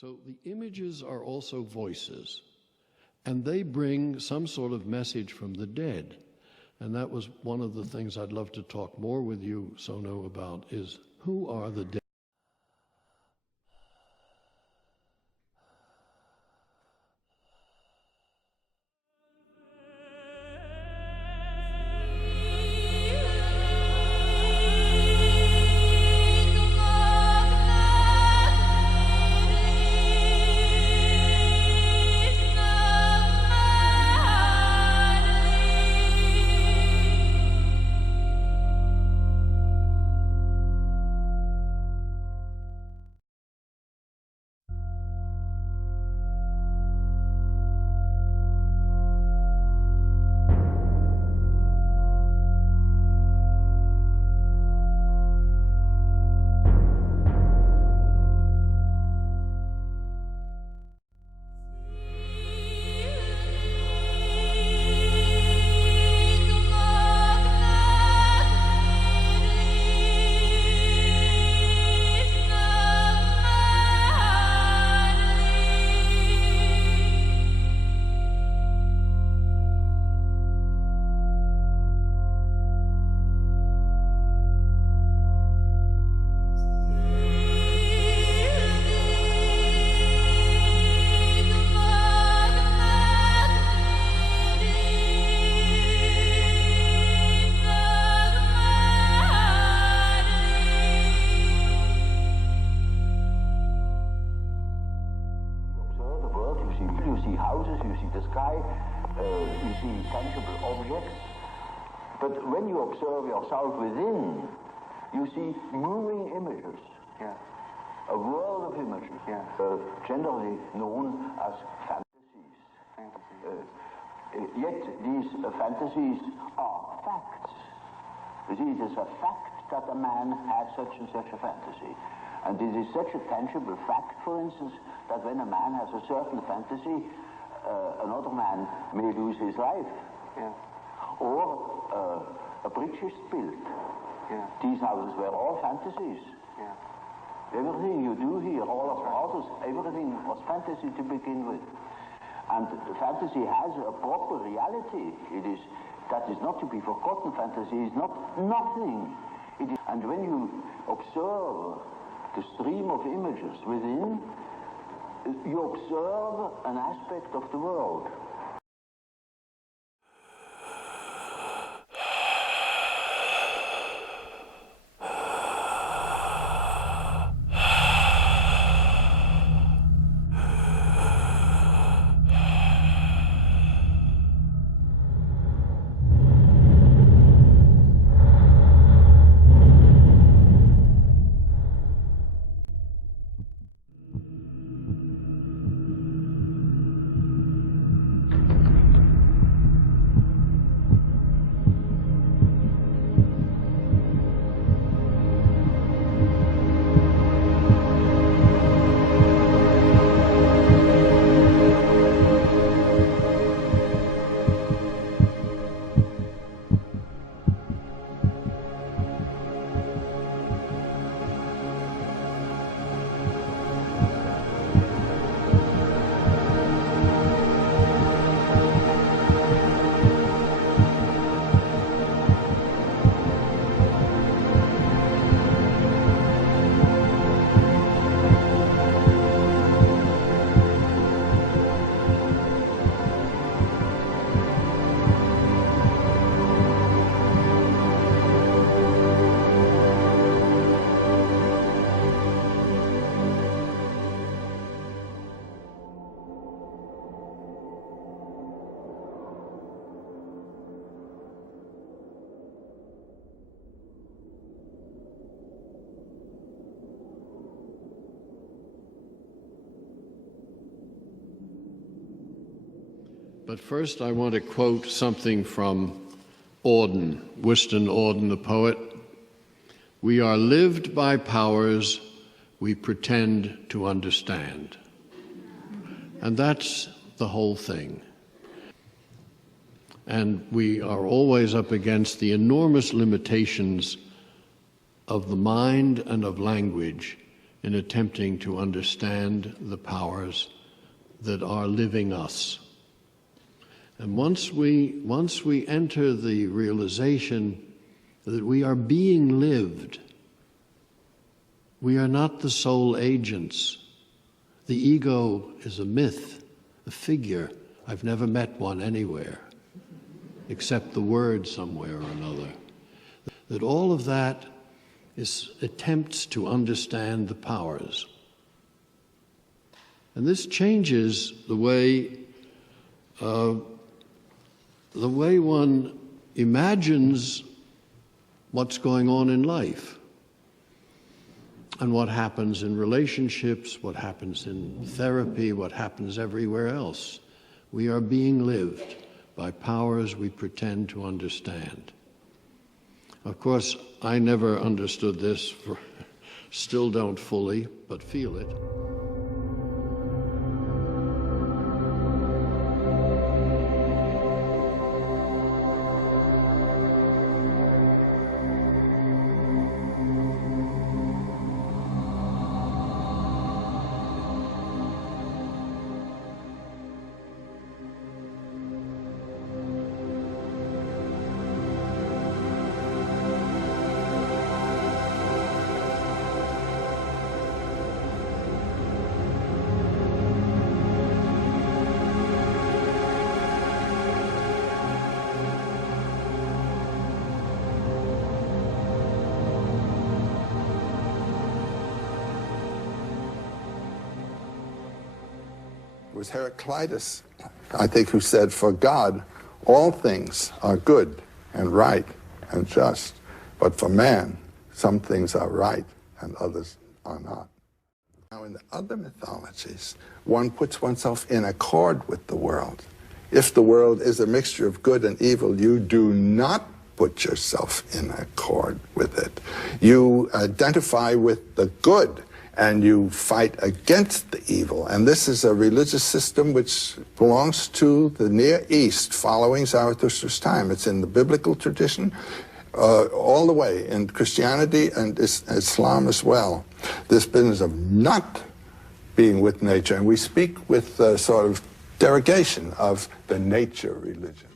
So the images are also voices, and they bring some sort of message from the dead. And that was one of the things I'd love to talk more with you, Sono, about, is who are the dead? But when you observe yourself within, you see moving images. Yeah. A world of images, yeah. Generally known as fantasies. Yet these fantasies are facts. You see, it is a fact that a man has such and such a fantasy. And it is such a tangible fact, for instance, that when a man has a certain fantasy, another man may lose his life. Yeah. Or a bridge is built. Yeah. These houses were all fantasies. Yeah. Everything you do here, all of the houses, everything was fantasy to begin with. And fantasy has a proper reality. That is not to be forgotten. Fantasy is not nothing. And when you observe the stream of images within, you observe an aspect of the world. But first I want to quote something from Auden, Wystan Auden, the poet. "We are lived by powers we pretend to understand." And that's the whole thing. And we are always up against the enormous limitations of the mind and of language in attempting to understand the powers that are living us. And once we enter the realization that we are being lived, we are not the sole agents. The ego is a myth, a figure. I've never met one anywhere, except the word somewhere or another. That all of that is attempts to understand the powers. And this changes the way one imagines what's going on in life and what happens in relationships, what happens in therapy, what happens everywhere else. We are being lived by powers we pretend to understand. Of course, I never understood this, still don't fully, but feel it. It was Heraclitus, I think, who said, "For God, all things are good and right and just, but for man, some things are right and others are not." Now, in the other mythologies, one puts oneself in accord with the world. If the world is a mixture of good and evil, you do not put yourself in accord with it. You identify with the good, and you fight against the evil. And this is a religious system which belongs to the Near East, following Zarathustra's time. It's in the biblical tradition, all the way in Christianity and Islam as well. This business of not being with nature, and we speak with sort of derogation of the nature religion.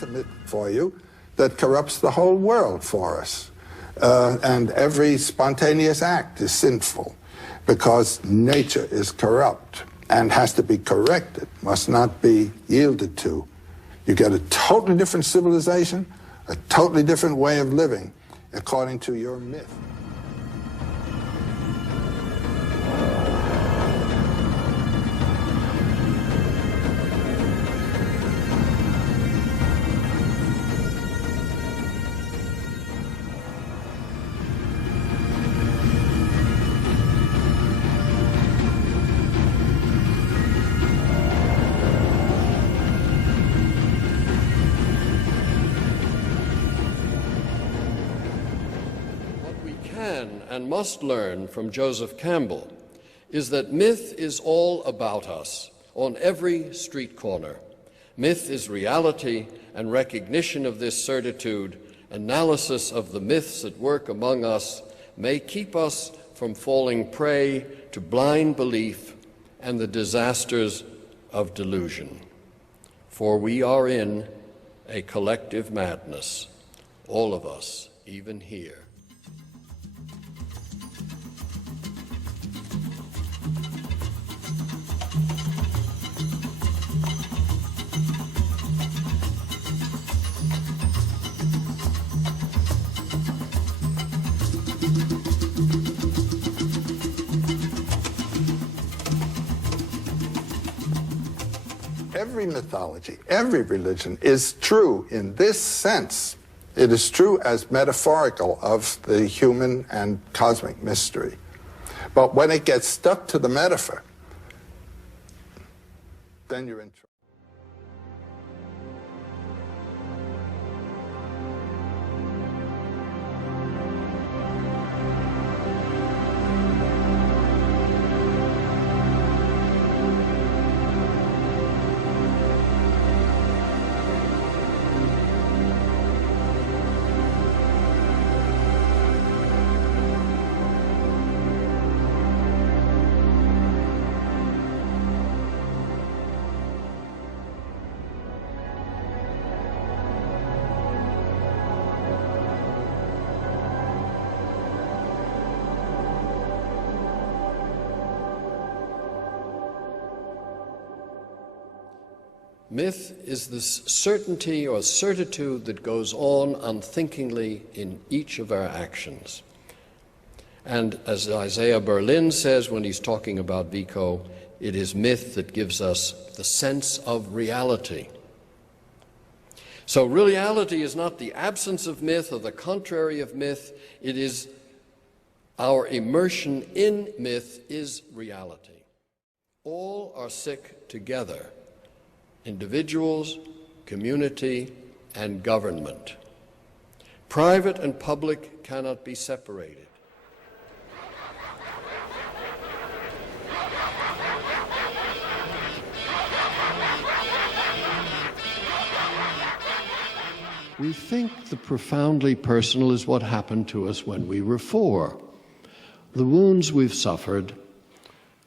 A myth for you that corrupts the whole world for us. And every spontaneous act is sinful because nature is corrupt and has to be corrected, must not be yielded to. You get a totally different civilization, a totally different way of living, according to your myth. And must learn from Joseph Campbell is that myth is all about us on every street corner. Myth is reality, and recognition of this certitude, analysis of the myths at work among us, may keep us from falling prey to blind belief and the disasters of delusion. For we are in a collective madness, all of us, even here. Every mythology, every religion is true in this sense. It is true as metaphorical of the human and cosmic mystery. But when it gets stuck to the metaphor, then you're in trouble. Myth is the certainty or certitude that goes on unthinkingly in each of our actions. And as Isaiah Berlin says when he's talking about Vico, it is myth that gives us the sense of reality. So reality is not the absence of myth or the contrary of myth, it is our immersion in myth is reality. All are sick together. Individuals, community, and government. Private and public cannot be separated. We think the profoundly personal is what happened to us when we were 4. The wounds we've suffered,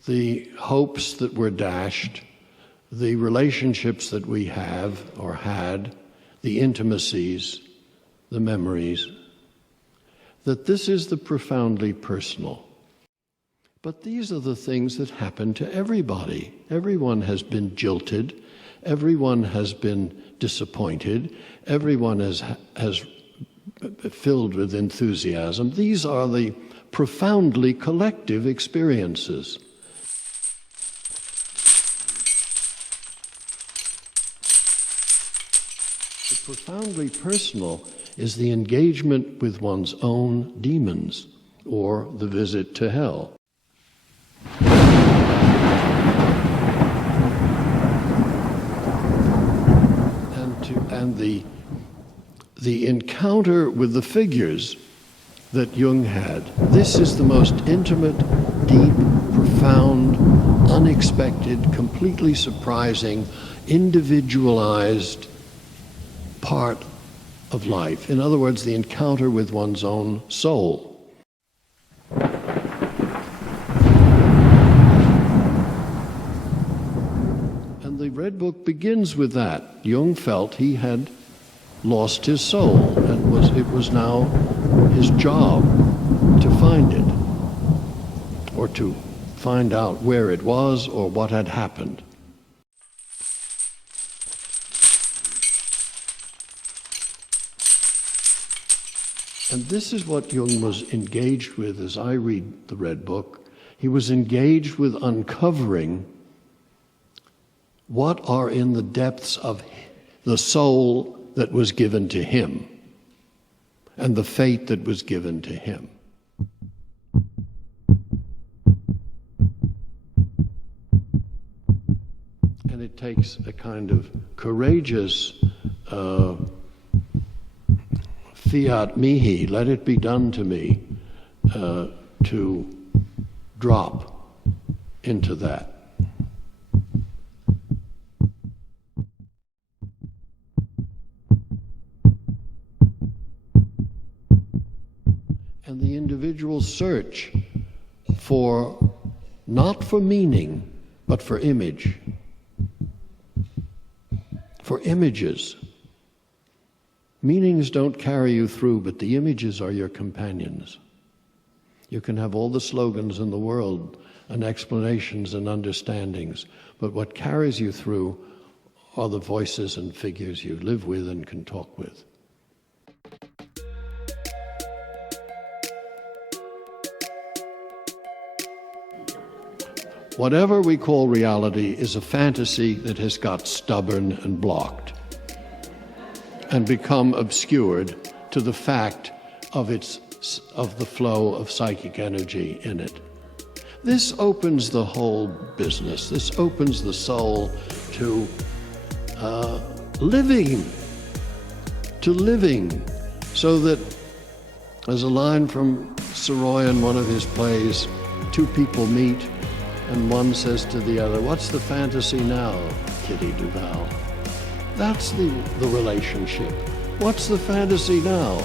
the hopes that were dashed, the relationships that we have or had, the intimacies, the memories, that this is the profoundly personal. But these are the things that happen to everybody. Everyone has been jilted, everyone has been disappointed, everyone has filled with enthusiasm. These are the profoundly collective experiences. The profoundly personal is the engagement with one's own demons, or the visit to hell. And the encounter with the figures that Jung had, this is the most intimate, deep, profound, unexpected, completely surprising, individualized part of life. In other words, the encounter with one's own soul. And the Red Book begins with that. Jung felt he had lost his soul, and it was now his job to find it, or to find out where it was or what had happened. And this is what Jung was engaged with as I read the Red Book. He was engaged with uncovering what are in the depths of the soul that was given to him and the fate that was given to him. And it takes a kind of courageous fiat mihi, let it be done to me, to drop into that. And the individual search for, not for meaning, but for image, for images. Meanings don't carry you through, but the images are your companions. You can have all the slogans in the world and explanations and understandings, but what carries you through are the voices and figures you live with and can talk with. Whatever we call reality is a fantasy that has got stubborn and blocked and become obscured to the fact of the flow of psychic energy in it. This opens the whole business. This opens the soul to living, so that, there's a line from Soroy in one of his plays, two people meet, and one says to the other, "What's the fantasy now, Kitty Duval?" That's the relationship. What's the fantasy now?